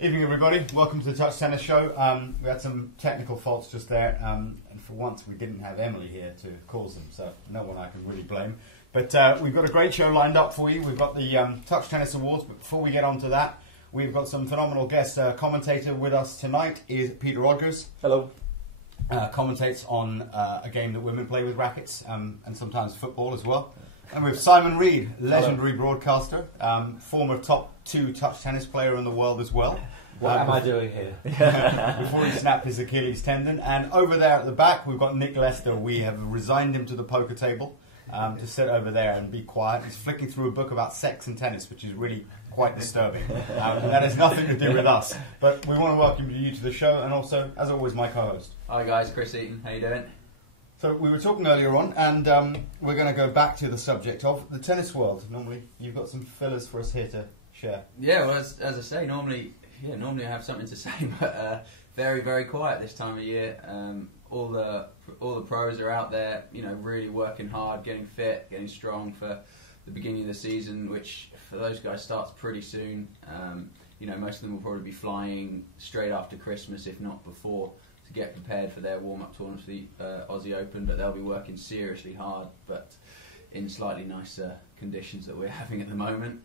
Evening, everybody. Welcome to the Touch Tennis Show. We had some technical faults just there, and for once we didn't have Emily here to cause them, so no one I can really blame. But we've got a great show lined up for you. We've got the Touch Tennis Awards, but before we get on to that, we've got some phenomenal guests. Commentator with us tonight is Peter Odgers. Hello. Commentates on a game that women play with rackets, and sometimes football as well. And we have Simon Reed, legendary broadcaster, former top 2 touch tennis player in the world as well. What am I doing here? Before he snapped his Achilles tendon. And over there at the back, we've got Nick Lester. We have resigned him to the poker table to sit over there and be quiet. He's flicking through a book about sex and tennis, which is really quite disturbing. And that has nothing to do with us. But we want to welcome you to the show, and also, as always, my co-host. Hi guys, Chris Eaton. How you doing? So we were talking earlier on, and we're going to go back to the subject of the tennis world. Normally, you've got some fillers for us here to share. Yeah, well, as I say, normally I have something to say, but very, very quiet this time of year. All the pros are out there, really working hard, getting fit, getting strong for the beginning of the season, which for those guys starts pretty soon. Most of them will probably be flying straight after Christmas, if not before, to get prepared for their warm-up tournament for the Aussie Open, but they'll be working seriously hard, but in slightly nicer conditions that we're having at the moment.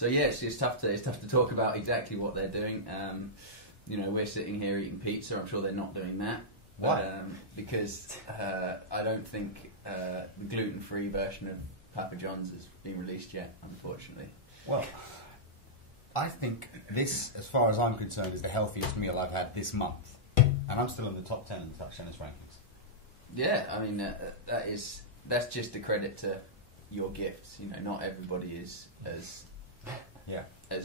It's tough to talk about exactly what they're doing. We're sitting here eating pizza. I'm sure they're not doing that. Why? Because I don't think the gluten-free version of Papa John's has been released yet, unfortunately. Well, I think this, as far as I'm concerned, is the healthiest meal I've had this month. And I'm still in the top 10 in the touch tennis rankings. Yeah, I mean, that's just a credit to your gifts. Not everybody is as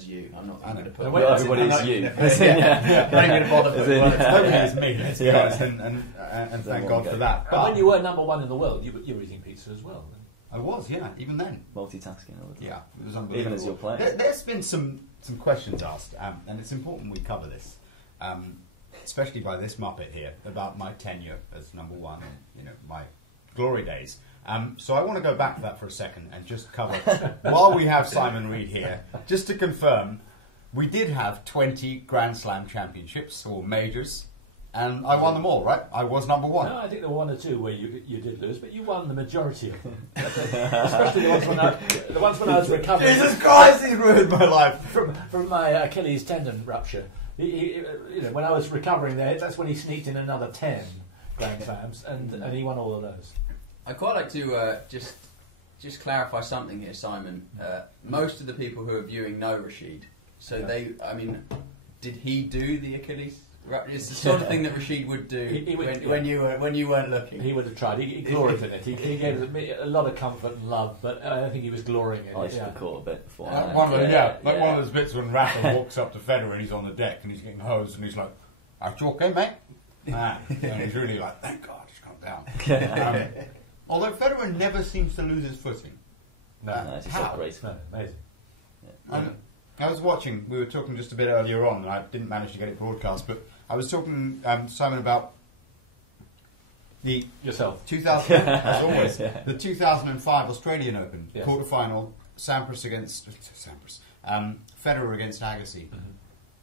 you. I'm not going to put... Not everybody is you. I'm not going to bother putting words. Nobody is me, let's be honest, and thank God for that. But when you were number 1 in the world, you were eating pizza as well. I was, yeah, even then. Multitasking all the time. Yeah, it was unbelievable. Even as you're playing. There's been some questions asked, and it's important we cover this. Especially by this Muppet here, about my tenure as number 1 and my glory days. So I want to go back to that for a second and just cover, while we have Simon Reed here, just to confirm, we did have 20 Grand Slam championships, or majors, and I won them all, right? I was number 1. No, I think there were 1 or 2 where you did lose, but you won the majority of them. Especially the ones when I was recovering. Jesus Christ, he ruined my life! From my Achilles tendon rupture. When I was recovering there, that's when he sneaked in another 10 Grand Slams, and he won all of those. I'd quite like to just clarify something here, Simon. Most of the people who are viewing know Rashid, so did he do the Achilles rupture? It's the sort of thing that Rashid would do when you weren't looking. He would have tried. He gloried in it. He gave me a lot of comfort and love, but I don't think he was glorying in it. I used to record a bit before. One of those bits when Rafa walks up to Federer and he's on the deck and he's getting hosed and he's like, "Are you okay, mate?" And he's really like, "Thank God, just calm down." Although Federer never seems to lose his footing. No, it's how? great. No, amazing. Yeah. I was watching, we were talking just a bit earlier on, and I didn't manage to get it broadcast, but I was talking, Simon, about the... Yourself. 2000, as always, the 2005 Australian Open, yes. Quarterfinal, Sampras against... Federer against Agassi. Mm-hmm.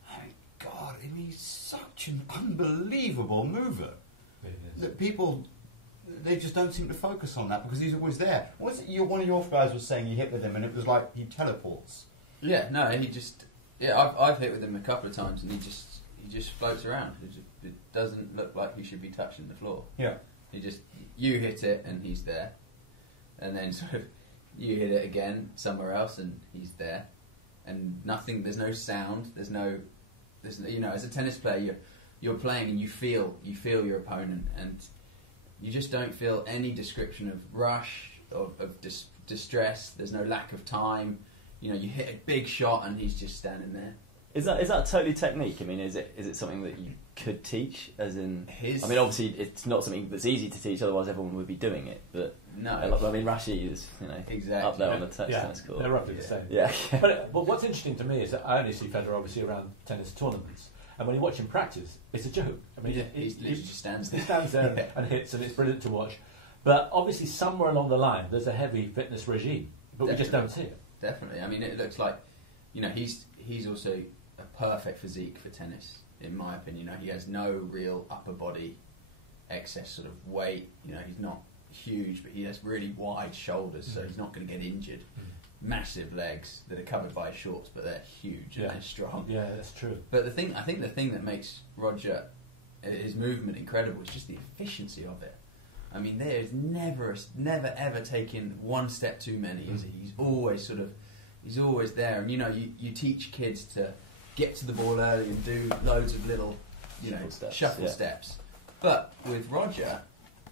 My God, he's such an unbelievable mover. That people... They just don't seem to focus on that because he's always there. What was it? One of your guys was saying you hit with him and it was like he teleports. Yeah, no, he just... Yeah, I've hit with him a couple of times and he just floats around. It doesn't look like he should be touching the floor. Yeah. You hit it and he's there. And then sort of you hit it again somewhere else and he's there. And nothing, there's no sound, there's no as a tennis player, you're playing and you feel your opponent, and you just don't feel any description of rush, of distress. There's no lack of time. You hit a big shot and he's just standing there. Is that totally technique? I mean, is it something that you could teach? As in, obviously it's not something that's easy to teach. Otherwise, everyone would be doing it. But no, I mean, Rashid is exactly up there on the tennis court. They're roughly the same. Yeah. But what's interesting to me is that I only see Federer obviously around tennis tournaments. And when you watch him practice, it's a joke. I mean, he just stands there. He stands there and hits, and it's brilliant to watch. But obviously, somewhere along the line, there's a heavy fitness regime, but we just don't see it. Definitely. I mean, it looks like, he's also a perfect physique for tennis, in my opinion. You know, he has no real upper body excess sort of weight. You know, he's not huge, but he has really wide shoulders, so he's not going to get injured. Massive legs that are covered by shorts, but they're huge and they're strong. Yeah, that's true. But the thing that makes Roger, his movement, incredible is just the efficiency of it. I mean, there's never ever taken one step too many. Is he? He's always there. And you know, you teach kids to get to the ball early and do loads of little, you know, shuffle steps. But with Roger,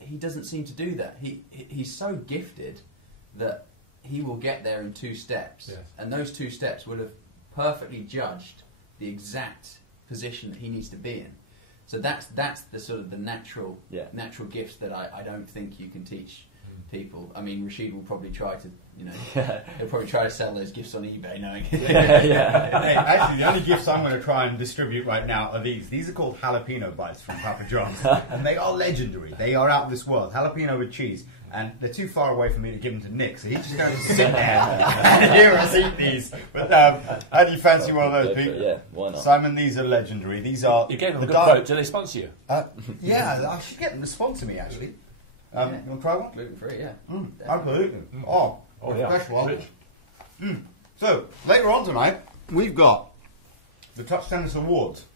he doesn't seem to do that. He's so gifted that he will get there in 2 steps, and those 2 steps will have perfectly judged the exact position that he needs to be in. So that's the sort of the natural gifts that I don't think you can teach people. I mean, Rashid will probably try to, you know, he'll probably try to sell those gifts on eBay, knowing. Hey, actually, the only gifts I'm going to try and distribute right now are these. These are called jalapeno bites from Papa John's, and they are legendary. They are out of this world. Jalapeno with cheese. And they're too far away for me to give them to Nick, so he's just going to sit there and hear us eat these. But how do you fancy one of those, Pete? Yeah, why not? Simon, these are legendary. These are... You gave them a good quote. Do they sponsor you? Yeah, I should get them to sponsor me, actually. You want to try one? Gluten-free, yeah. Absolutely. Oh yeah. Special. So, later on tonight, we've got the Touch Tennis Awards.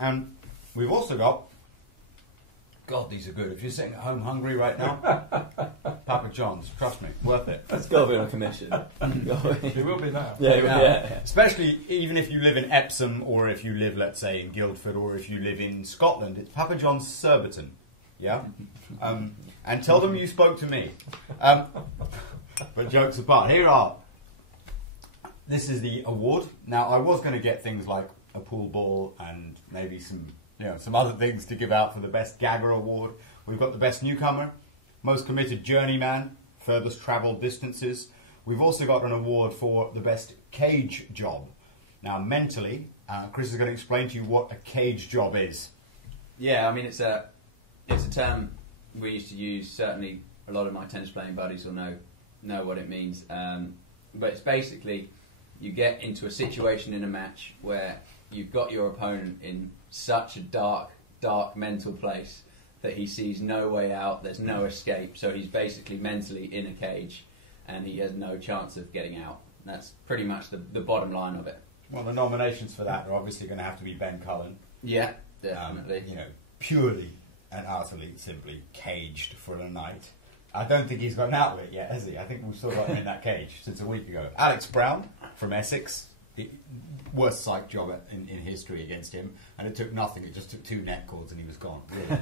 And we've also got... God, these are good. If you're sitting at home hungry right now, Papa John's, trust me, worth it. It's got to be on a commission. It will be now. Yeah. Especially even if you live in Epsom, or if you live, let's say, in Guildford, or if you live in Scotland. It's Papa John's Surbiton. Yeah? And tell them you spoke to me. But jokes apart, here are... This is the award. Now, I was going to get things like a pool ball and maybe some other things to give out for the Best Gagger Award. We've got the Best Newcomer, Most Committed Journeyman, Furthest Travelled Distances. We've also got an award for the Best Cage Job. Now, mentally, Chris is going to explain to you what a cage job is. Yeah, I mean, it's a term we used to use. Certainly, a lot of my tennis playing buddies will know what it means. But it's basically, you get into a situation in a match where you've got your opponent in such a dark mental place that he sees no way out, there's no escape, so he's basically mentally in a cage and he has no chance of getting out. That's pretty much the bottom line of it. Well, the nominations for that are obviously going to have to be Ben Cullen. Yeah, definitely. Purely and utterly, simply caged for a night. I don't think he's got an outlet yet, has he? I think we've still got him in that cage since a week ago. Alex Brown from Essex. Worst psych job in history against him, and it took nothing. It just took 2 net cords and he was gone. Really.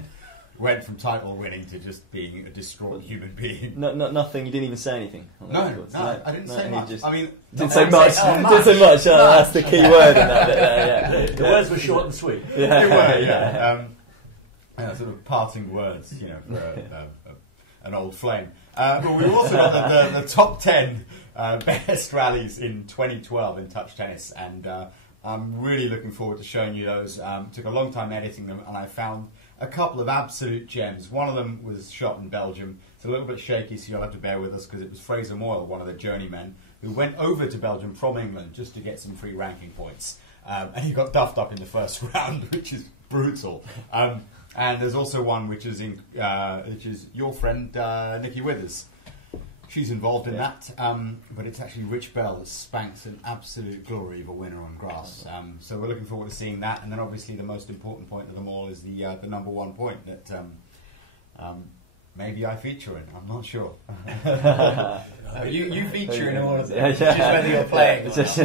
Went from title winning to just being a distraught human being. Nothing. You didn't even say anything. No, I didn't say much. I mean, didn't say much. Didn't say much. That's the key word in that bit there. Yeah. The words were short and sweet. They were, yeah. Sort of parting words, for an old flame. But we've also got the top 10 best rallies in 2012 in touch tennis, and I'm really looking forward to showing you those. Took a long time editing them, and I found a couple of absolute gems. One of them was shot in Belgium. It's a little bit shaky, so you'll have to bear with us, because it was Fraser Moyle, one of the journeymen, who went over to Belgium from England just to get some free ranking points. And he got duffed up in the first round, which is brutal. And there's also one which is your friend Nikki Withers. She's involved in that, but it's actually Rich Bell that spanks an absolute glory of a winner on grass. So we're looking forward to seeing that. And then obviously the most important point of them all is the number one point that maybe I feature in. I'm not sure. You feature in all of them, just whether you're playing or just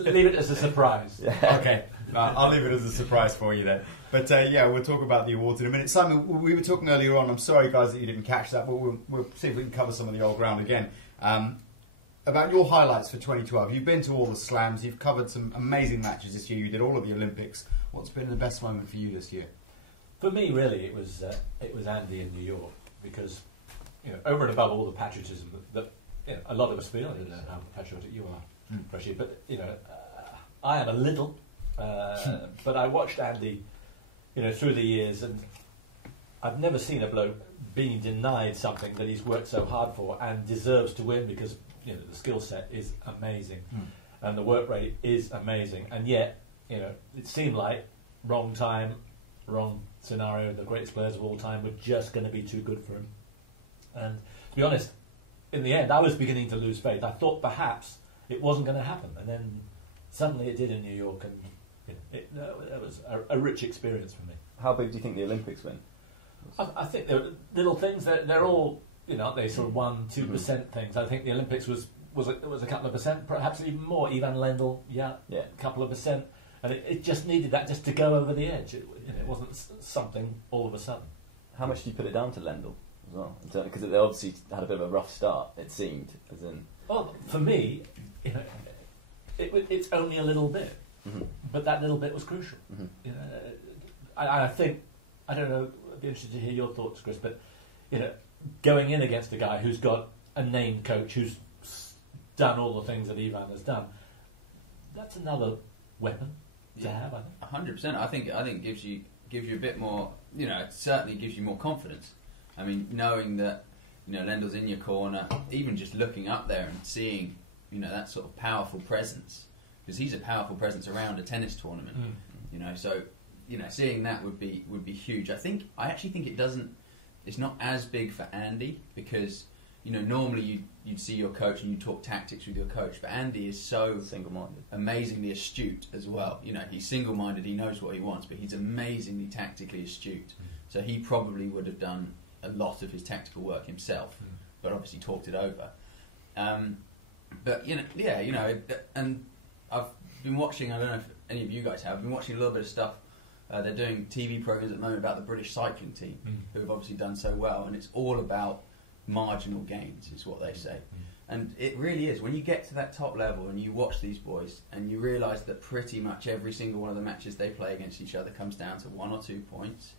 leave it as a surprise. Okay, I'll leave it as a surprise for you then. But we'll talk about the awards in a minute. Simon, we were talking earlier on, I'm sorry guys that you didn't catch that, but we'll see if we can cover some of the old ground again. About your highlights for 2012. You've been to all the slams, you've covered some amazing matches this year, you did all of the Olympics. What's been the best moment for you this year? For me, really, it was Andy in New York, because over and above all the patriotism that a lot of us feel, I don't know how patriotic you are, Rashid, but I am a little, but I watched Andy through the years, and I've never seen a bloke being denied something that he's worked so hard for and deserves to win, because the skill set is amazing and the work rate is amazing, and yet it seemed like wrong time, wrong scenario. The greatest players of all time were just going to be too good for him. And to be honest, in the end, I was beginning to lose faith. I thought perhaps it wasn't going to happen, and then suddenly it did in New York, and it was a rich experience for me. How big do you think the Olympics win? I think they're little things. They're all, they sort of 1-2% things. I think the Olympics was a couple of percent, perhaps even more. Ivan Lendl, a couple of percent, and it just needed that just to go over the edge. It wasn't something all of a sudden. How much do you put it down to Lendl as well? Because they obviously had a bit of a rough start. It seemed, as in. Well, for me, it's only a little bit, but that little bit was crucial. I think, I don't know. I'd be interested to hear your thoughts, Chris. But going in against a guy who's got a named coach who's done all the things that Ivan has done, that's another weapon to have. I think 100%. I think it gives you a bit more. It certainly gives you more confidence. I mean, knowing that Lendl's in your corner, even just looking up there and seeing that sort of powerful presence, because he's a powerful presence around a tennis tournament. So seeing that would be huge. I actually think it's not as big for Andy, because normally you'd see your coach and you talk tactics with your coach, but Andy is so single-minded, amazingly astute as well. He's single-minded, he knows what he wants, but he's amazingly tactically astute. So he probably would have done a lot of his tactical work himself, but obviously talked it over. But and I've been watching. I don't know if any of you guys have. I've been watching a little bit of stuff. They're doing TV programs at the moment about the British cycling team, who have obviously done so well, and it's all about marginal gains, is what they say. And it really is. When you get to that top level and you watch these boys, and you realise that pretty much every single one of the matches they play against each other comes down to 1 or 2 points.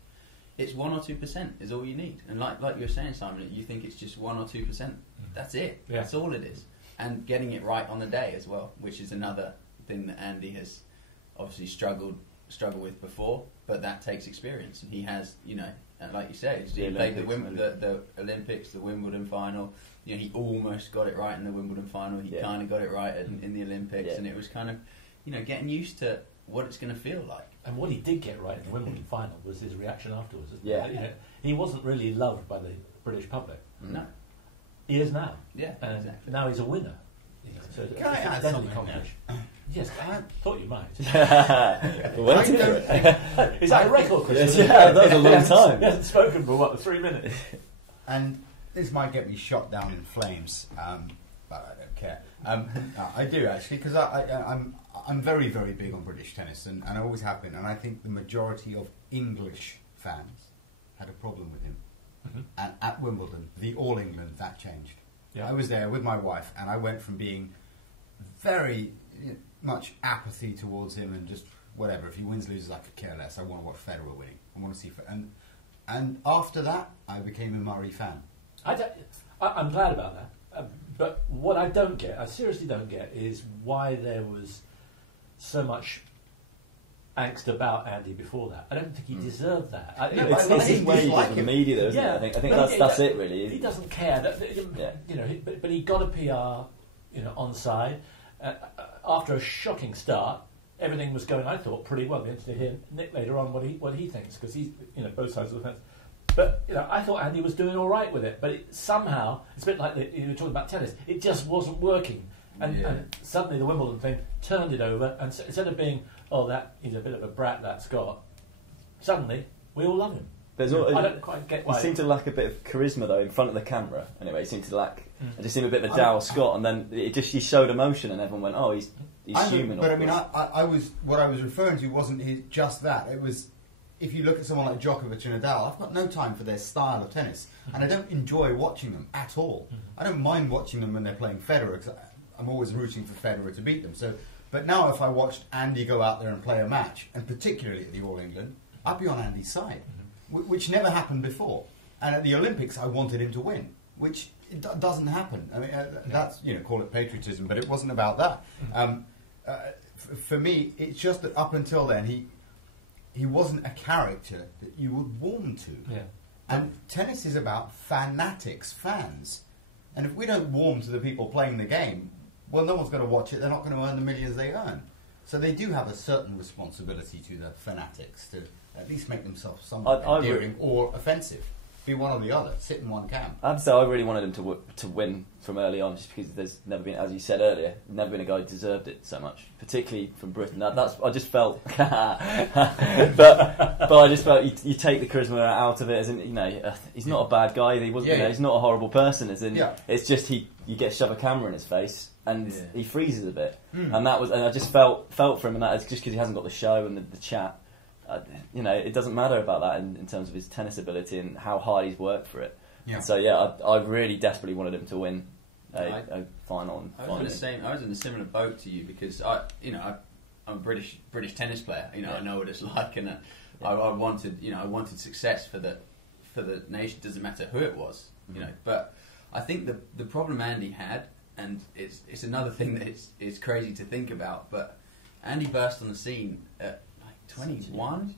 It's 1 or 2% is all you need. And like you were saying, Simon, you think it's just 1 or 2%. That's it. Yeah. That's all it is. And getting it right on the day as well, which is another thing that Andy has obviously struggled with before, but that takes experience. And he has, like you said, he played the Olympics, the Wimbledon final. He almost got it right in the Wimbledon final. He kind of got it right in the Olympics, and it was kind of, getting used to what it's going to feel like. And what he did get right in the Wimbledon final was his reaction afterwards. He wasn't really loved by the British public. No, he is now. Yeah, and exactly. Now he's a winner. So Can I add something there? Yes, I thought you might. Is that a record, Chris? Yeah, that was a long time. He hasn't spoken for 3 minutes. And this might get me shot down in flames, but I don't care. I do actually, because I'm very, very big on British tennis, and I always have been. And I think the majority of English fans had a problem with him. And at Wimbledon, the All England, that changed. Yeah. I was there with my wife, and I went from being very much apathy towards him and just whatever. If he wins, loses, I could care less. I want to watch Federer winning. I want to see and after that, I became a Murray fan. I'm glad about that. But what I seriously don't get, is why there was so much angst about Andy before that. I don't think he deserved that. It's his way in the media, though, isn't it? I think that's it, really. He doesn't care. But he got a PR, onside. After a shocking start, everything was going, I thought, pretty well. We're going to hear Nick later on what he thinks, because he's both sides of the fence. But I thought Andy was doing all right with it. But somehow, it's a bit like you were talking about tennis. It just wasn't working. And suddenly the Wimbledon thing turned it over, and instead of being, he's a bit of a brat, that Scott, suddenly we all love him. I don't quite get why. He seemed to lack a bit of charisma, though, in front of the camera. Anyway, he seemed to lack. I just seemed a bit of a dour Scott, and then he showed emotion, and everyone went, he's human. But I mean, what I was referring to wasn't just that. It was, if you look at someone like Djokovic and Nadal, I've got no time for their style of tennis, and I don't enjoy watching them at all. I don't mind watching them when they're playing Federer, because I'm always rooting for Federer to beat them. So, but now if I watched Andy go out there and play a match, and particularly at the All England, I'd be on Andy's side, which never happened before. And at the Olympics, I wanted him to win, which doesn't happen. I mean, that's, call it patriotism, but it wasn't about that. For me, it's just that up until then, he wasn't a character that you would warm to. Yeah. And tennis is about fanatics, fans. And if we don't warm to the people playing the game, well, no one's going to watch it. They're not going to earn the millions they earn. So they do have a certain responsibility to the fanatics to at least make themselves somewhat endearing or offensive. Be one or the other. Sit in one camp. I'd say I really wanted him to win from early on, just because there's never been, as you said earlier, never been a guy who deserved it so much, particularly from Britain. That's I just felt, but I just felt you take the charisma out of it. As in, he's not a bad guy. He wasn't. He's not a horrible person. As in, it's just you get shove a camera in his face and he freezes a bit, and I just felt for him, and that is just because he hasn't got the show and the chat. It doesn't matter about that in terms of his tennis ability and how hard he's worked for it. Yeah. So I really desperately wanted him to win a final. I was in a similar boat to you because I'm a British tennis player. I know what it's like, and I wanted success for the nation. Doesn't matter who it was, But I think the problem Andy had, and it's another thing that it's crazy to think about, but Andy burst on the scene at 21.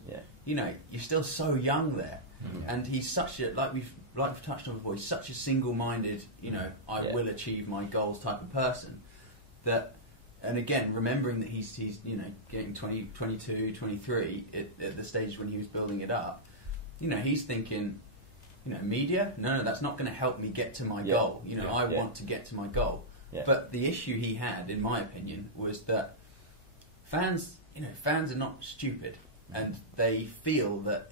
You're still so young there, and he's such a like we've touched on before. He's such a single-minded, I will achieve my goals type of person. That, and again, remembering that he's getting 20, 22, 23 at the stage when he was building it up. He's thinking, media. No, that's not going to help me get to my goal. I want to get to my goal. Yeah. But the issue he had, in my opinion, was that fans are not stupid, and they feel that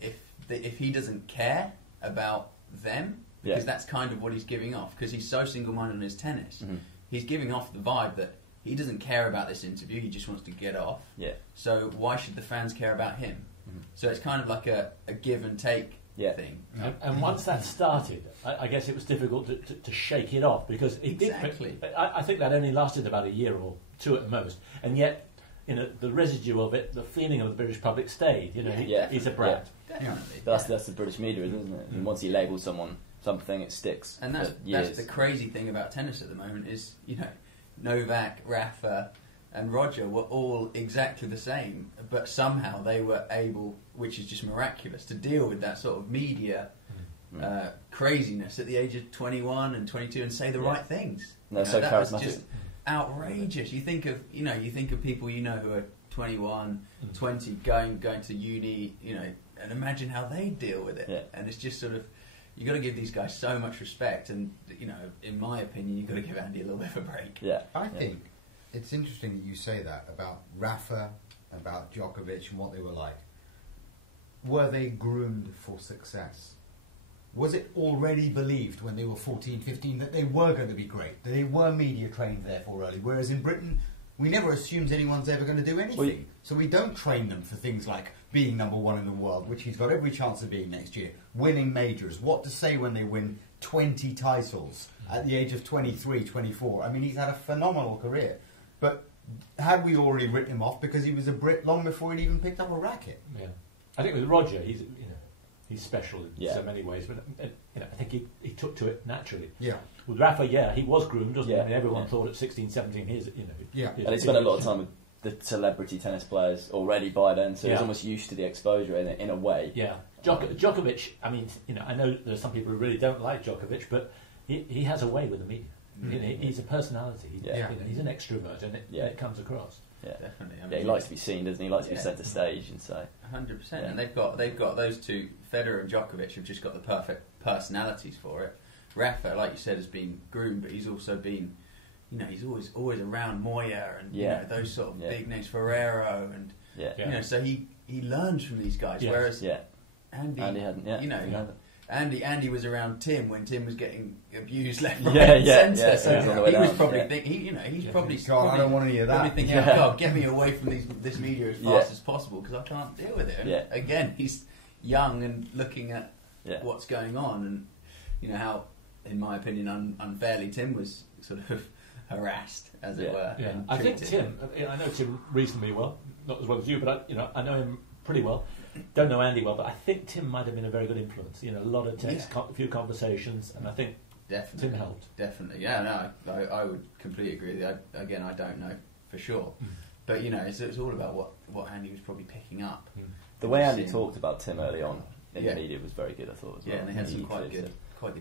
if he doesn't care about them, because that's kind of what he's giving off, because he's so single-minded in his tennis, he's giving off the vibe that he doesn't care about this interview, he just wants to get off. Yeah. So why should the fans care about him? So it's kind of like a give and take thing. And once that started, I guess it was difficult to shake it off, because it exactly. I think that only lasted about a year or two at the most, and yet the residue of it, the feeling of the British public stayed. He's a brat. Definitely. That's the British media, isn't it? And once you label something, it sticks. And that's the crazy thing about tennis at the moment is, Novak, Rafa, and Roger were all exactly the same, but somehow they were able, which is just miraculous, to deal with that sort of media craziness at the age of 21 and 22 and say the right things. They're so charismatic. Outrageous. You think of people who are 21, 20 going to uni, and imagine how they deal with it. Yeah. And it's just sort of, you got to give these guys so much respect, and in my opinion, you've got to give Andy a little bit of a break. Yeah, I think it's interesting that you say that about Rafa, about Djokovic, and what they were like. Were they groomed for success? Was it already believed when they were 14, 15 that they were going to be great, that they were media trained therefore early? Whereas in Britain, we never assumed anyone's ever going to do anything. So we don't train them for things like being number one in the world, which he's got every chance of being next year, winning majors, what to say when they win 20 titles at the age of 23, 24. I mean, he's had a phenomenal career. But had we already written him off because he was a Brit long before he'd even picked up a racket? Yeah. I think with Roger, he's special in so many ways, but I think he took to it naturally. Yeah. With Rafa, he was groomed, wasn't he? I mean, everyone thought at 16, 17, and he spent a lot of time with the celebrity tennis players already by then, so he was almost used to the exposure in a way. Yeah. Djokovic, I mean, I know there's some people who really don't like Djokovic, but he has a way with the media. He's a personality. He's an extrovert, and it comes across. Yeah, definitely. I mean, he likes to be seen, doesn't he? He likes to be centre stage, and so 100%. And they've got those two, Federer and Djokovic, have just got the perfect personalities for it. Rafa, like you said, has been groomed, but he's also been, he's always around Moya and those sort of big names, Ferrero, and so he learns from these guys. Whereas Andy hadn't. Andy was around Tim when Tim was getting abused left, right, and centre. So he was probably thinking, he's probably I don't want any of that. Probably thinking, God, get me away from this media as fast as possible because I can't deal with it. And again, he's young and looking at what's going on, and how, in my opinion, unfairly Tim was sort of harassed, as it were. Yeah. I think Tim. I know Tim reasonably well, not as well as you, but I know him pretty well. Don't know Andy well, but I think Tim might have been a very good influence. A lot of text, a few conversations, and I think Tim helped. Definitely, I would completely agree. Again, I don't know for sure, but it's all about what Andy was probably picking up. The way Andy talked about Tim early on in the media was very good, I thought. As well. And they had some quite good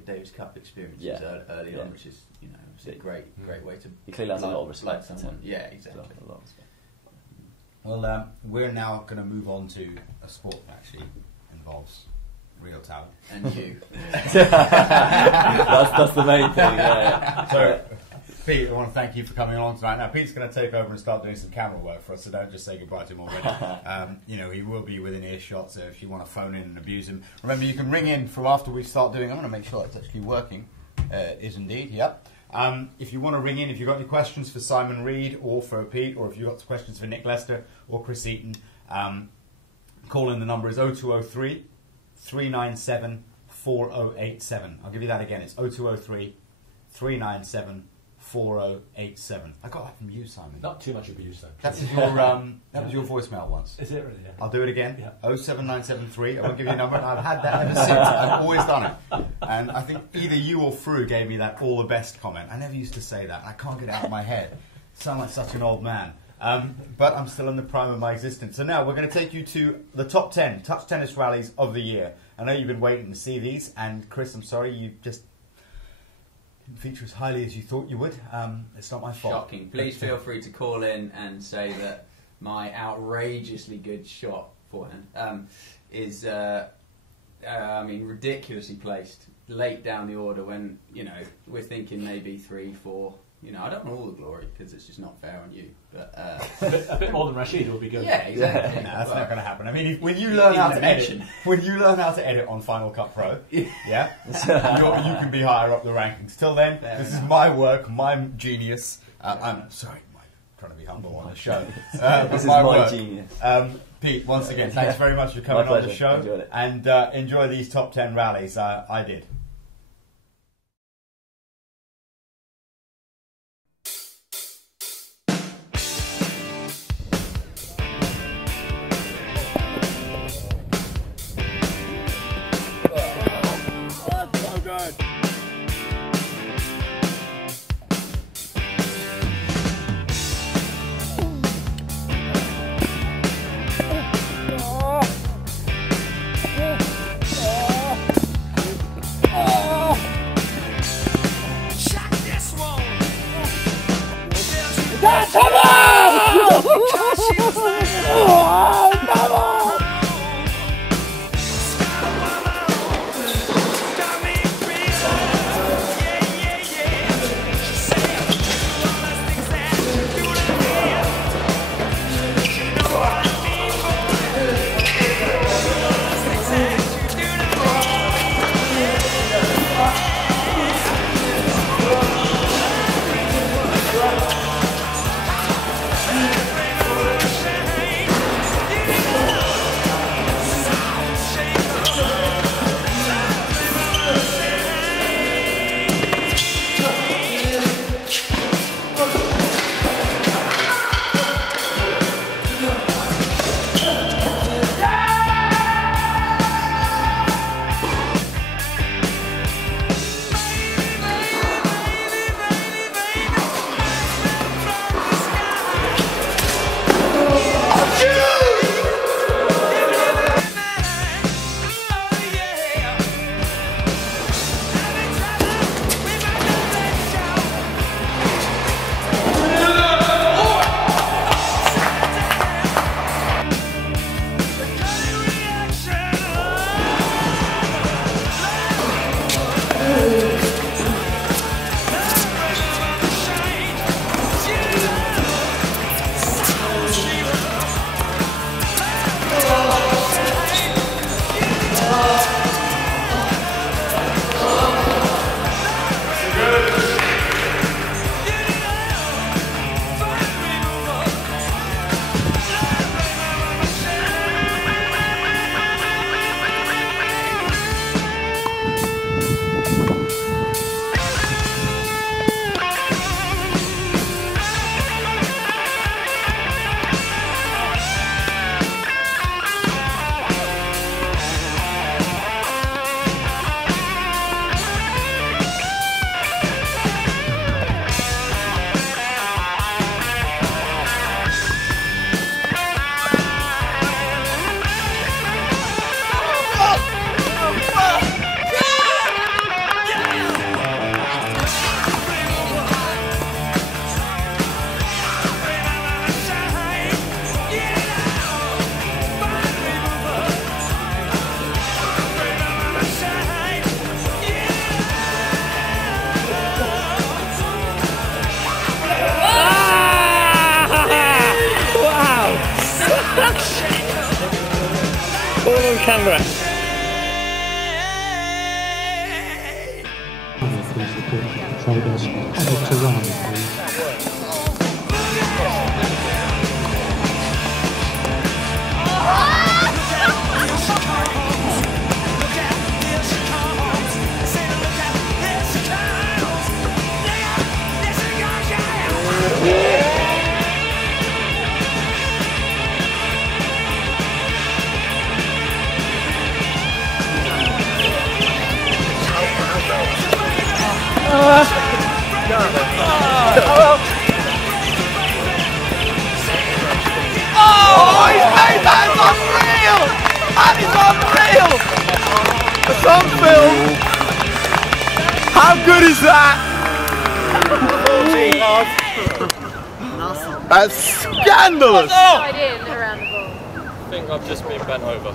Davis Cup experiences early on, which is a great way to. He clearly has a lot of respect for Tim. Yeah, exactly. Well, we're now going to move on to a sport that actually involves real talent. And you. that's the main thing. Yeah. So, Pete, I want to thank you for coming on tonight. Now, Pete's going to take over and start doing some camera work for us, so don't just say goodbye to him already. You know, he will be within earshot, so if you want to phone in and abuse him, remember you can ring in from after we start doing. I'm going to make sure it's actually working. Is indeed, yep. If you want to ring in, if you've got any questions for Simon Reed or for Pete, or if you've got questions for Nick Lester or Chris Eaton, call in. The number is 0203 397 4087. I'll give you that again. It's 0203 397 4087. I got that from you, Simon. Not too much abuse, though. That was your voicemail once. Is it really? Yeah. I'll do it again. Yeah. 07973. I won't give you a number. I've had that ever since. I've always done it. And I think either you or Fru gave me that all the best comment. I never used to say that. I can't get it out of my head. I sound like such an old man. But I'm still in the prime of my existence. So now we're going to take you to the top 10 touch tennis rallies of the year. I know you've been waiting to see these. And Chris, I'm sorry, you just didn't feature as highly as you thought you would. It's not my fault. Shocking. Please feel free to call in and say that my outrageously good shot forehand is, ridiculously placed late down the order when, you know, we're thinking maybe 3, 4. You know, I don't want all the glory because it's just not fair on you. But a bit more than Rashid would be good. Yeah, exactly. No, that's not going to happen. I mean, when you learn how to edit on Final Cut Pro, yeah, you can be higher up the rankings. Till then, this is my work, my genius. I'm sorry, trying to be humble on the show. This is my genius. Pete, once again, thanks very much for coming on the show, and enjoy these top 10 rallies. I did. All on camera. Shoulders out to round, please. Oh, he's made that! It's unreal! That is unreal! It's on film! How good is that? That's scandalous! Slide in around the ball. I think I've just been bent over.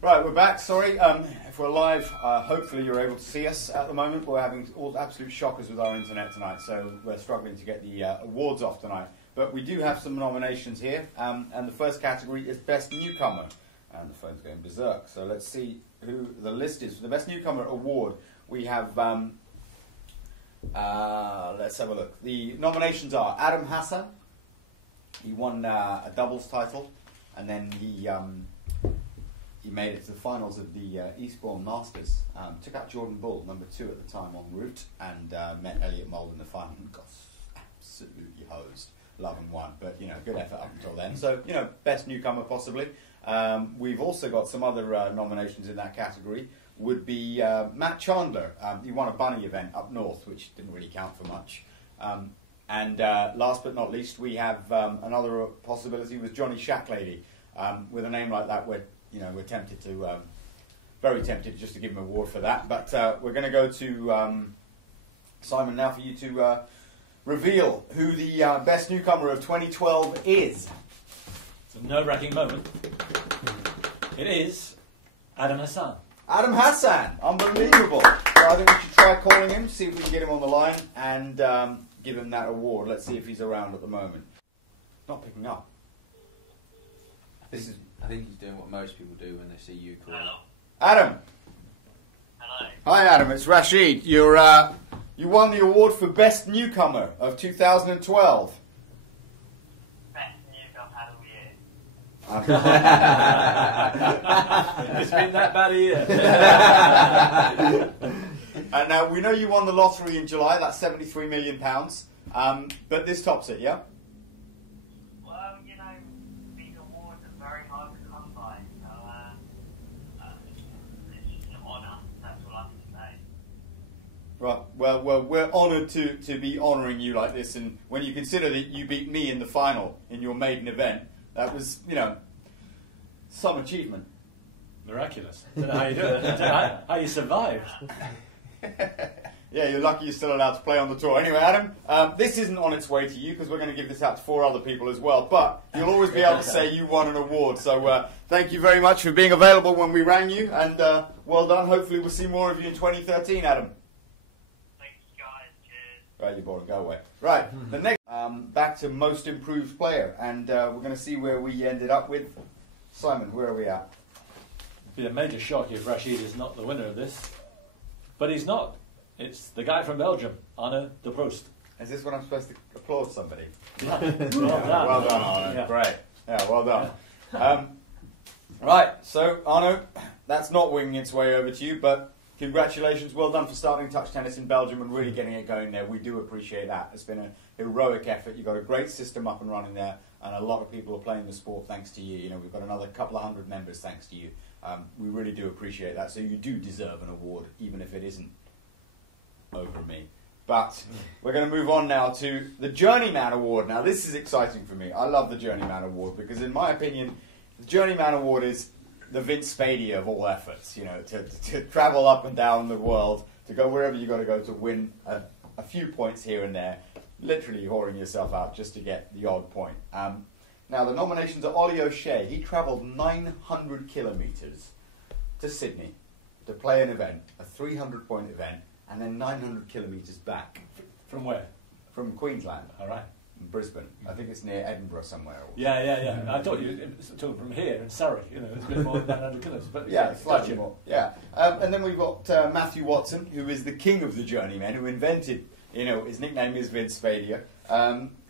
Right, we're back. Sorry, if we're live, hopefully you're able to see us at the moment. We're having all absolute shockers with our internet tonight, so we're struggling to get the awards off tonight. But we do have some nominations here, and the first category is Best Newcomer. And the phone's going berserk, so let's see who the list is. For the Best Newcomer award, we have, let's have a look. The nominations are Adam Hassan. He won a doubles title, and then he made it to the finals of the Eastbourne Masters. Took out Jordan Bull, number 2 at the time en route, and met Elliot Mould in the final and got absolutely hosed. Love and won, but good effort up until then. So best newcomer possibly. We've also got some other nominations in that category. Would be Matt Chandler. He won a bunny event up north, which didn't really count for much. And last but not least, we have another possibility with Johnny Shacklady. With a name like that, we're tempted to, very tempted just to give him an award for that. But we're going to go to Simon now for you to reveal who the best newcomer of 2012 is. It's a nerve-wracking moment. It is Adam Hassan. Adam Hassan, unbelievable. So I think we should try calling him, see if we can get him on the line and give him that award. Let's see if he's around at the moment. Not picking up. I think he's doing what most people do when they see you call. Hello. Adam. Hello. Hi Adam, it's Rashid. You won the award for Best Newcomer of 2012. Best newcomer had all year. It's been that bad a year. And we know you won the lottery in July, that's £73 million. But this tops it, yeah? Well, these awards are very hard to come by, so it's just an honour, that's all I can say. Right, well, we're honoured to be honouring you like this, and when you consider that you beat me in the final in your maiden event, that was, some achievement. Miraculous. I don't know how you do it. I don't know how you survived. Yeah, you're lucky you're still allowed to play on the tour. Anyway, Adam, this isn't on its way to you because we're going to give this out to 4 other people as well. But you'll always be able to say you won an award. So thank you very much for being available when we rang you, and well done. Hopefully we'll see more of you in 2013, Adam. Thanks, guys. Cheers. Right, you boring. Go away. Right, the next back to most improved player, and we're going to see where we ended up with Simon. Where are we at? It'd be a major shock if Rashid is not the winner of this, but he's not. It's the guy from Belgium, Arno de Prost. Is this when I'm supposed to applaud somebody? Yeah. Well done, Arno. Yeah. Great. Yeah, well done. Right, so Arno, that's not winging its way over to you, but congratulations. Well done for starting touch tennis in Belgium and really getting it going there. We do appreciate that. It's been a heroic effort. You've got a great system up and running there, and a lot of people are playing the sport thanks to you. We've got another couple of hundred members thanks to you. We really do appreciate that. So you do deserve an award, even if it isn't over me. But we're going to move on now to the Journeyman Award. Now this is exciting for me. I love the Journeyman Award because in my opinion, the Journeyman Award is the Vince Spadey of all efforts. To travel up and down the world, to go wherever you got to go to win a few points here and there, literally whoring yourself out just to get the odd point. Now the nominations are Ollie O'Shea. He travelled 900 kilometres to Sydney to play an event, a a 300-point event, and then 900 kilometres back. From where? From Queensland. All right. In Brisbane. I think it's near Edinburgh somewhere. Yeah. I thought you were talking from here in Surrey. You know, it's a bit more than 900 kilometres. But yeah, slightly more. Yeah. And then we've got Matthew Watson, who is the king of the journeymen, who invented, his nickname is Vince Spadia.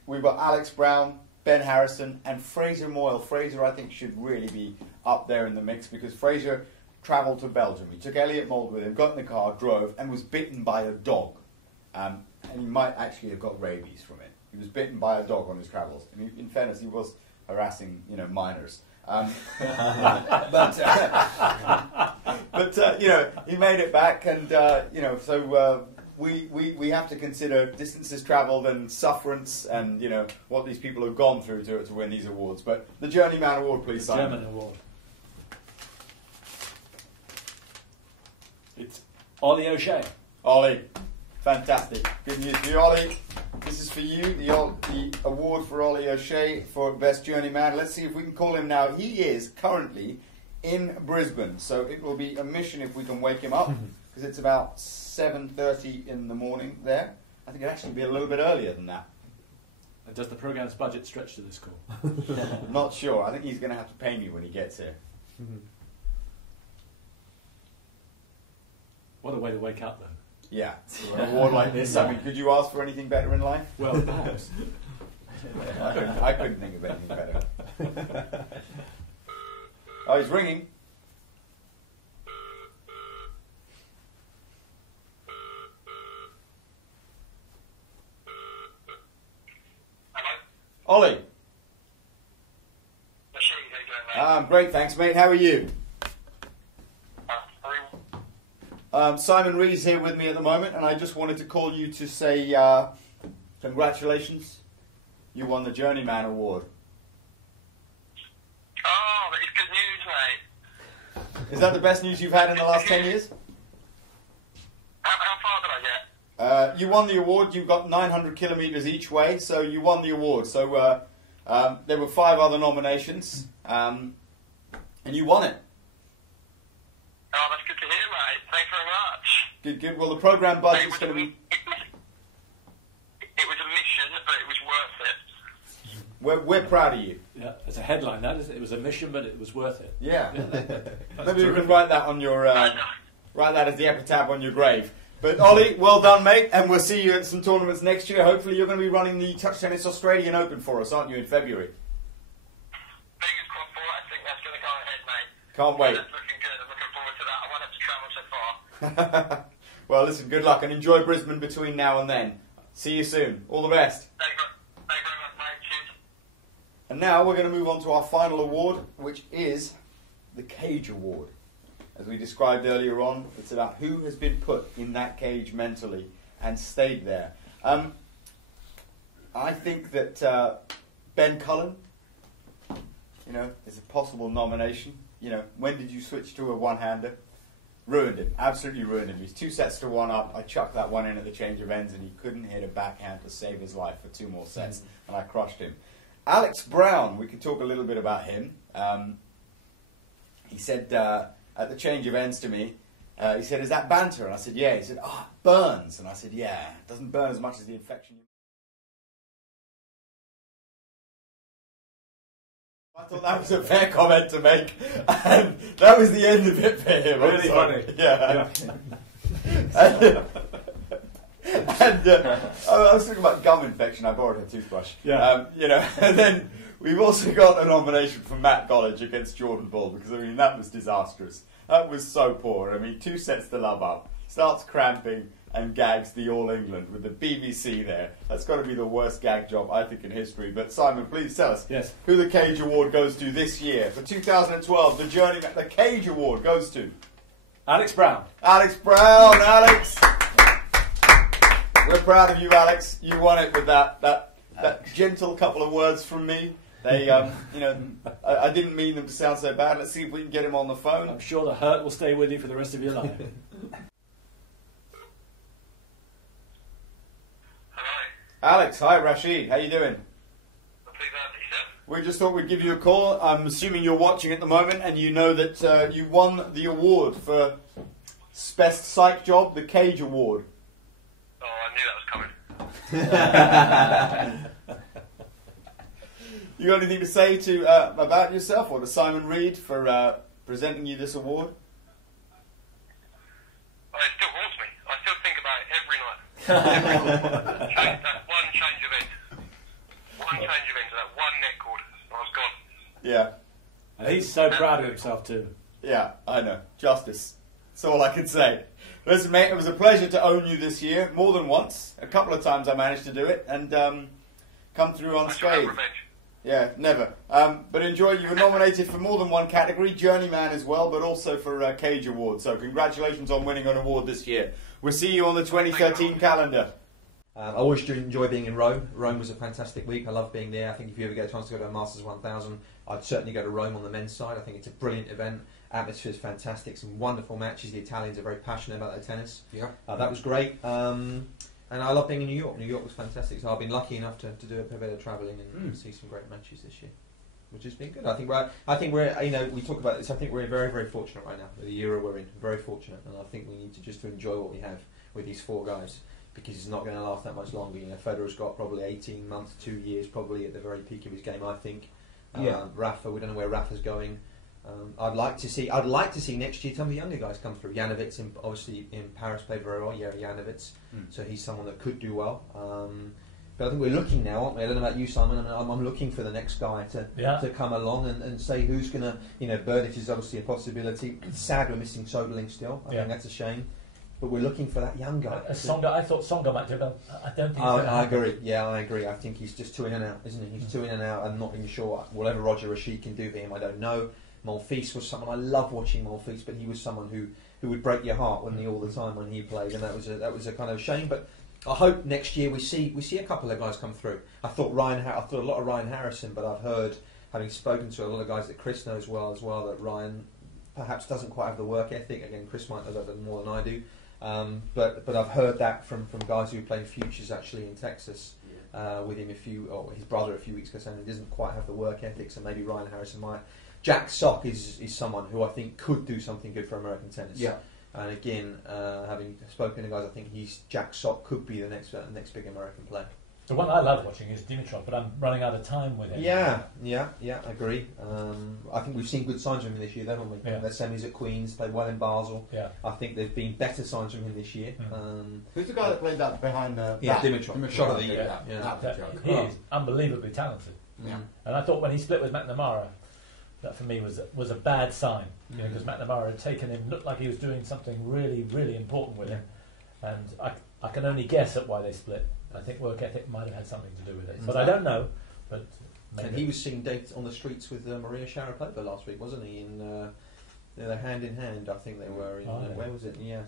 We've got Alex Brown, Ben Harrison, and Fraser Moyle. Fraser, I think, should really be up there in the mix because Fraser travelled to Belgium. He took Elliot Mould with him, got in the car, drove, and was bitten by a dog. And he might actually have got rabies from it. He was bitten by a dog on his travels. And in fairness, he was harassing, minors. But he made it back, and so we have to consider distances travelled and sufferance, and what these people have gone through to win these awards. But the Journeyman Award, please, Simon. German Award. It's Ollie O'Shea. Ollie, fantastic. Good news for you, Ollie. This is for you, the award for Ollie O'Shea for Best Journeyman. Let's see if we can call him now. He is currently in Brisbane, so it will be a mission if we can wake him up, because it's about 7:30 in the morning there. I think it'd actually be a little bit earlier than that. And does the programme's budget stretch to this call? Not sure. I think he's going to have to pay me when he gets here. What a way to wake up, though. Yeah, for an award like this. I mean, could you ask for anything better in life? Well, perhaps. I couldn't think of anything better. Oh, he's ringing. Hello? Ollie. Rashid, how you doing, mate? Great, thanks, mate. How are you? Simon Ree's here with me at the moment, and I just wanted to call you to say congratulations. You won the Journeyman Award. Oh, that is good news, mate. Is that the best news you've had in the last 10 years? How far did I get? You won the award. You got 900 kilometres each way, so you won the award. So there were 5 other nominations, and you won it. Oh, that's good to hear, mate. Thanks very much. Good. Well, the programme budget's going to be... It was a mission, but it was worth it. We're proud of you. Yeah, it's a headline, that is. It was a mission, but it was worth it. Yeah. Maybe you can write that on your... write that as the epitaph on your grave. But Ollie, well done, mate, and we'll see you at some tournaments next year. Hopefully you're going to be running the Touch Tennis Australian Open for us, aren't you, in February? Fingers crossed for it. I think that's going to go ahead, mate. Can't wait. That's looking good. I'm looking forward to that. I won't have to travel so far. Well, listen, good luck, and enjoy Brisbane between now and then. See you soon. All the best. Thank you very much, mate. Cheers. And now we're going to move on to our final award, which is the Cage Award. As we described earlier on, it's about who has been put in that cage mentally and stayed there. I think that Ben Cullen, is a possible nomination. When did you switch to a one-hander? Ruined him, absolutely ruined him. He's 2 sets to 1 up. I chucked that one in at the change of ends, and he couldn't hit a backhand to save his life for 2 more sets, and I crushed him. Alex Brown, we could talk a little bit about him. He said at the change of ends to me, he said, "Is that banter?" And I said, "Yeah." He said, "Oh, it burns." And I said, "Yeah, it doesn't burn as much as the infection." I thought that was a fair comment to make, and that was the end of it for him. Really funny. Yeah. And I was talking about gum infection. I borrowed a toothbrush. Yeah. And then we've also got a nomination for Matt Gollidge against Jordan Bull, because that was disastrous. That was so poor. 2 sets to love up. Starts cramping and gags the All England with the BBC there. That's got to be the worst gag job, I think, in history. But Simon, please tell us who the Cage Award goes to this year. For 2012, the Cage Award goes to... Alex Brown. Alex Brown, Alex! We're proud of you, Alex. You won it with that gentle couple of words from me. They, I didn't mean them to sound so bad. Let's see if we can get him on the phone. I'm sure the hurt will stay with you for the rest of your life. Alex, hi, Rashid. How you doing? Not too bad, yourself? We just thought we'd give you a call. I'm assuming you're watching at the moment, and you know that you won the award for Best psych job, the Cage Award. Oh, I knew that was coming. You got anything to say to about yourself or to Simon Reed for presenting you this award? Well, it still haunts me. I still think about it every night. That one change event. One change event to that one net cord. I was gone. Yeah. And he's so proud of himself too. Yeah, I know. Justice. That's all I can say. Listen, mate, it was a pleasure to own you this year, more than once. A couple of times I managed to do it and come through unscathed. Yeah, never. But enjoy. You were nominated for more than one category, Journeyman as well, but also for Cage Award. So congratulations on winning an award this year. We'll see you on the 2013 calendar. I always do enjoy being in Rome. Rome was a fantastic week. I love being there. I think if you ever get a chance to go to a Masters 1000, I'd certainly go to Rome on the men's side. I think it's a brilliant event. Atmosphere is fantastic. Some wonderful matches. The Italians are very passionate about their tennis. Yeah. That was great. And I love being in New York. New York was fantastic. So I've been lucky enough to do a bit of travelling and see some great matches this year, which has been good. I think we're you know, we talk about this. I think we're very, very fortunate right now with the era we're in. Very fortunate, and I think we need to just enjoy what we have with these four guys, because it's not going to last that much longer. You know, Federer's got probably 18 months, 2 years, probably at the very peak of his game. I think. Rafa, we don't know where Rafa's going. I'd like to see next year some of the younger guys come through. Janovic, obviously in Paris, played very well. Yeah, Janovic. So he's someone that could do well. But I think we're looking now, aren't we? I don't know about you, Simon. I'm looking for the next guy to come along and say who's going to. You know, Berdych is obviously a possibility. It's sad we're missing Soderling still. I think that's a shame. But we're looking for that young guy. Songa, I thought Songa might do it, but I don't think. I agree. Yeah, I agree. I think he's just too in and out, isn't he? He's too in and out. I'm not even sure whatever Roger Rashid can do for him. I don't know. Monfils was someone I love watching Monfils, but he was someone who would break your heart all the time when he played, and that was a kind of shame. But I hope next year we see a couple of guys come through. I thought a lot of Ryan Harrison, but I've heard, having spoken to a lot of guys that Chris knows well as well, that Ryan perhaps doesn't quite have the work ethic. Again, Chris might know that more than I do. But I've heard that from guys who play futures actually in Texas with him his brother a few weeks ago, saying he doesn't quite have the work ethic, so maybe Ryan Harrison might. Jack Sock is someone who I think could do something good for American tennis. Yeah. And again, having spoken to guys, I think Jack Sock could be the next big American player. The one I love watching is Dimitrov, but I'm running out of time with him. Yeah, I agree. I think we've seen good signs from him this year, haven't we? Yeah. Their semis at Queen's, played well in Basel. Yeah. I think there've been better signs from him this year. Who's the guy that played that behind Dimitrov. Shot of the year. He is unbelievably talented. Yeah. And I thought when he split with McNamara, that for me was a bad sign, because McNamara had taken him, looked like he was doing something really, really important with him, and I can only guess at why they split. I think work ethic might have had something to do with it, but I don't know. But maybe. And he was seen on the streets with Maria Sharapova last week, wasn't he? They were hand in hand. I think they were in where was it? Yeah,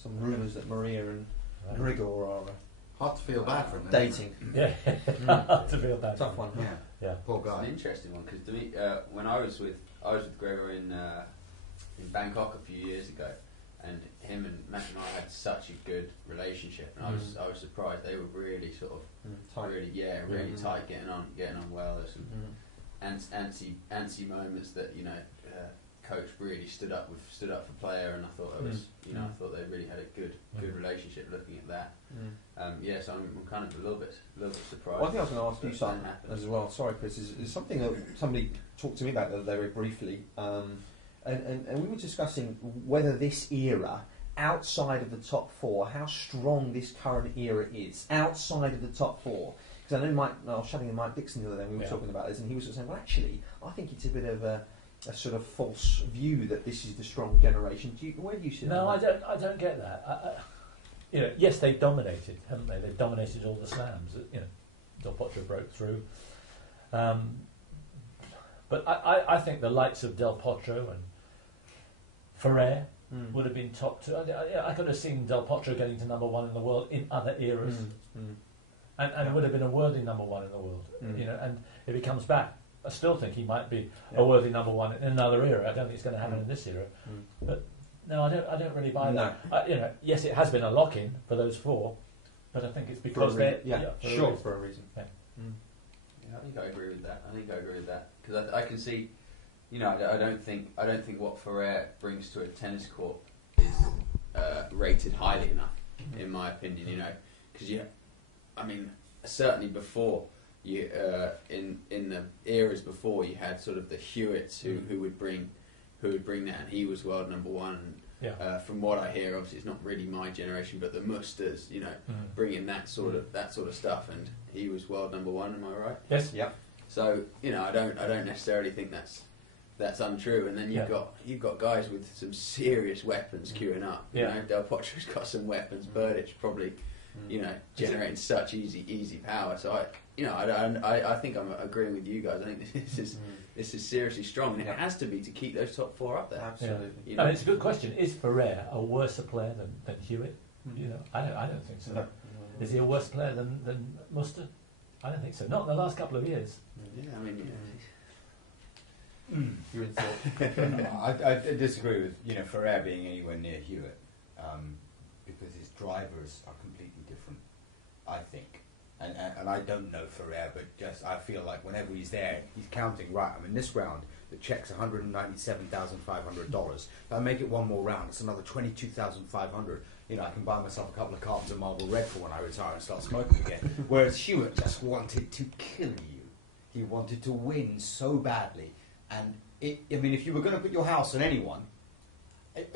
some rumours that Maria and Grigor are. Hard to feel bad for him. Dating. Yeah, hard to feel bad. Tough one. Yeah. Poor guy. It's an interesting one because when I was with Gregor in Bangkok a few years ago, and him and Matt and I had such a good relationship, and I was surprised they were really sort of tight. really tight, getting on well. There's some antsy moments that coach really stood up for player, and I thought it was I thought they really had a good relationship. Looking at that, so I'm kind of a little bit surprised. One thing I was going to ask you, Simon, as well. Sorry, Chris, is something that somebody talked to me about the other day very briefly, and we were discussing whether this era, outside of the top four, how strong this current era is outside of the top four. Because I know I was chatting with Mike Dixon the other day, and we were talking about this, and he was sort of saying, well, actually, I think it's a bit of a sort of false view that this is the strong generation. Where do you see that? No, I don't get that. Yes, they've dominated, haven't they? They've dominated all the slams. Del Potro broke through. But I think the likes of Del Potro and Ferrer would have been top two. I could have seen Del Potro getting to number one in the world in other eras, and would have been a worthy number one in the world. And if he comes back, I still think he might be a worthy number one in another era. I don't think it's going to happen in this era. But no, I don't really buy that. Yes, it has been a lock-in for those four, but I think it's because they're for a reason. Yeah, I think I agree with that. Because I can see, I don't think what Ferrer brings to a tennis court is rated highly enough, in my opinion. You know, because certainly before you in the eras before, you had sort of the Hewitts who would bring that, and he was world number one. Yeah. From what I hear, obviously it's not really my generation, but the Musters, you know, bringing that sort of stuff, and he was world number one. Am I right? Yes. Yep. So you know, I don't necessarily think that's untrue. And then you've got guys with some serious weapons queuing up. Yeah. You know, Del Potro's got some weapons. Burditch probably, you know, generating such easy power. So I think I'm agreeing with you guys. I think this is seriously strong, and it has to be to keep those top four up there. Absolutely. Yeah. You know? I mean, it's a good question. Is Ferrer a worse player than Hewitt? You know, I don't think so. No. Is he a worse player than Mustard? I don't think so. Not in the last couple of years. Yeah, I mean, You're in thought. I disagree with Ferrer being anywhere near Hewitt, because his drivers are completely different, I think. And I don't know Ferrer, but just I feel like whenever he's there, he's counting right. I mean, this round the check's $197,500. If I make it one more round, it's another $22,500. You know, I can buy myself a couple of cartons of Marlboro Red for when I retire and start smoking again. Whereas Hewitt just wanted to kill you. He wanted to win so badly. And if you were going to put your house on anyone,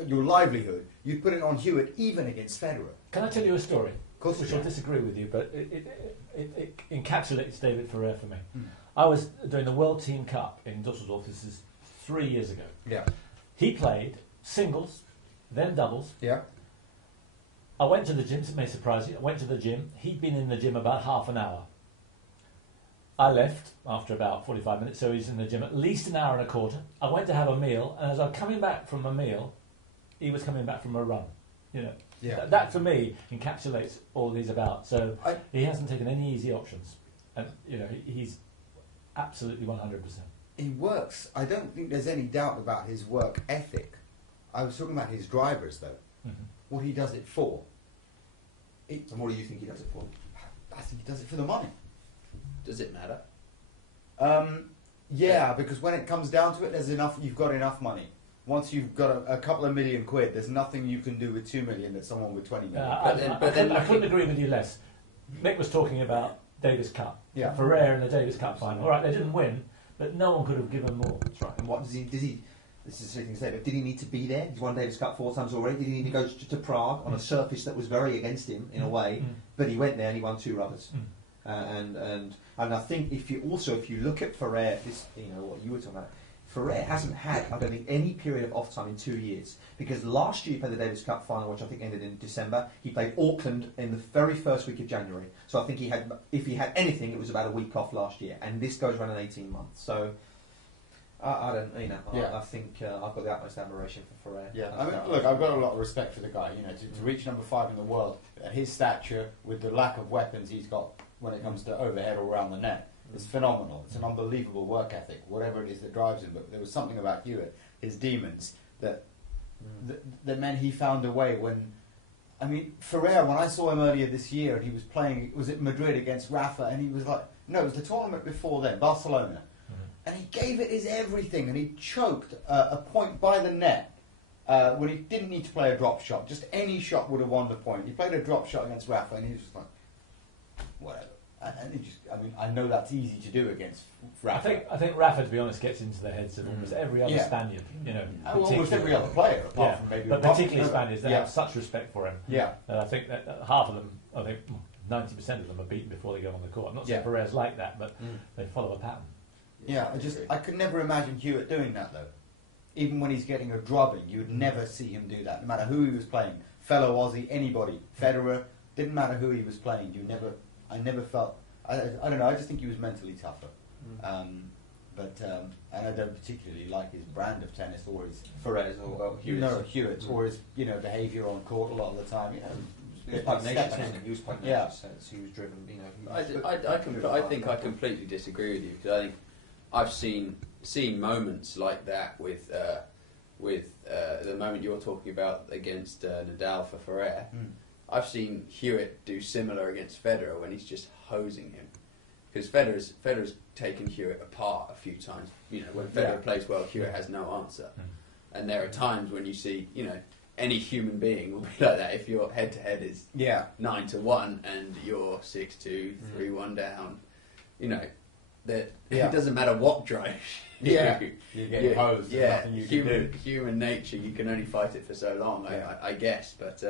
your livelihood, you'd put it on Hewitt, even against Federer. Can I tell you a story? Of course. Which I'll disagree with you, but it encapsulates David Ferrer for me. I was doing the World Team Cup in Dusseldorf. This is 3 years ago. Yeah. He played singles, then doubles. Yeah. I went to the gym. It may surprise you. I went to the gym. He'd been in the gym about half an hour. I left after about 45 minutes, so he's in the gym at least an hour and a quarter. I went to have a meal, and as I'm coming back from a meal, he was coming back from a run. You know, that for me encapsulates all he's about. So he hasn't taken any easy options, and you know he's absolutely 100%. He works. I don't think there's any doubt about his work ethic. I was talking about his drivers, though. Mm-hmm. What he does it for. And what do you think he does it for? I think he does it for the money. Does it matter? Yeah, because when it comes down to it, there's enough. You've got enough money. Once you've got a couple of million quid, there's nothing you can do with 2 million that someone with 20 million. I couldn't agree with you less. Mick was talking about Davis Cup. Yeah. Ferrer in the Davis Cup final. All right, they didn't win, but no one could have given more. That's right. And what does he? This is a silly thing to say, but did he need to be there? He's won Davis Cup 4 times already. Did he need to go to Prague on a surface that was very against him in a way? But he went there and he won 2 rubbers. And I think if you look at Ferrer, what you were talking about, Ferrer hasn't had, I don't think, any period of off time in 2 years, because last year he played the Davis Cup final, which I think ended in December. He played Auckland in the very first week of January, so I think if he had anything, it was about a week off last year, and this goes around in 18 months. So I don't, I think I've got the utmost admiration for Ferrer. Yeah, look, I've got a lot of respect for the guy. You know, to reach number 5 in the world at his stature, with the lack of weapons he's got when it comes to overhead or around the net. It's phenomenal. It's an unbelievable work ethic, whatever it is that drives him. But there was something about Hewitt, his demons, that meant he found a way when... I mean, Ferrer, when I saw him earlier this year, and he was playing, was it Madrid against Rafa, and he was like... No, it was the tournament before then, Barcelona. And he gave it his everything, and he choked a point by the net when he didn't need to play a drop shot. Just any shot would have won the point. He played a drop shot against Rafa, and he was just like, whatever. And it just, I know that's easy to do against Rafa. I think Rafa, to be honest, gets into the heads of almost every other Spaniard. You know, almost every other player, apart from maybe. But particularly Spaniards, they have such respect for him. Yeah. I think that half of them, I think 90% of them are beaten before they go on the court. I'm not saying Perez like that, but they follow a pattern. Yeah, I could never imagine Hewitt doing that though. Even when he's getting a drubbing, you would never see him do that, no matter who he was playing. Fellow Aussie, anybody, Federer, didn't matter who he was playing. I never felt. I don't know. I just think he was mentally tougher. And I don't particularly like his brand of tennis or his Ferrez or Hewitt's or his behaviour on court a lot of the time. He was pugnacious, wasn't he? He was pugnacious. He was driven. I think I completely disagree with you, because I think I've seen moments like that with the moment you're talking about against Nadal for Ferrer. I've seen Hewitt do similar against Federer when he's just hosing him, because Federer's taken Hewitt apart a few times. You know, when Federer plays well, Hewitt has no answer, and there are times when you see any human being will be like that if your head to head is 9-1 and you're 6-2, 3-1 down. You know, that it doesn't matter what drives you. You're getting hosed. There's nothing you can do. Human nature, you can only fight it for so long, I guess. But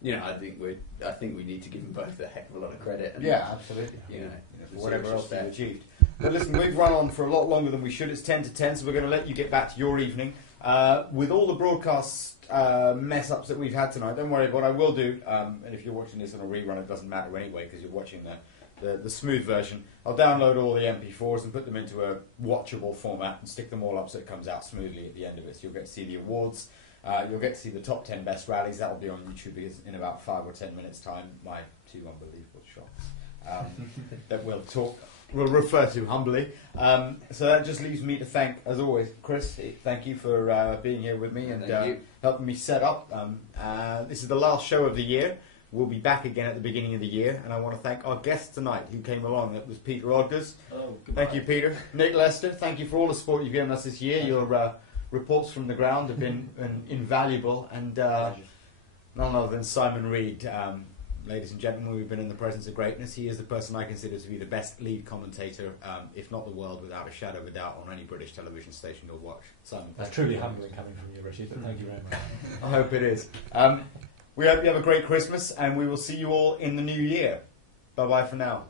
you know, I think we need to give them both a heck of a lot of credit. And, absolutely. You know, for whatever else they've achieved. But listen, we've run on for a lot longer than we should. It's 10 to 10, so we're going to let you get back to your evening. With all the broadcast mess ups that we've had tonight, don't worry. What I will do, and if you're watching this on a rerun, it doesn't matter anyway because you're watching the smooth version. I'll download all the MP4s and put them into a watchable format and stick them all up so it comes out smoothly at the end of it. So you'll get to see the awards. You'll get to see the top 10 best rallies. That will be on YouTube in about 5 or 10 minutes' time. My 2 unbelievable shots that we'll refer to humbly. So that just leaves me to thank, as always, Chris. Thank you for being here with me and helping me set up. This is the last show of the year. We'll be back again at the beginning of the year, and I want to thank our guest tonight who came along. That was Peter Odgers. Thank you, Peter. Nick Lester, thank you for all the support you've given us this year. Your reports from the ground have been invaluable, and none other than Simon Reed. Ladies and gentlemen, we've been in the presence of greatness. He is the person I consider to be the best lead commentator, if not the world, without a shadow of a doubt, on any British television station you'll watch. Simon, that's truly humbling coming from you, Rashid, but thank you very much. I hope it is. We hope you have a great Christmas, and we will see you all in the new year. Bye-bye for now.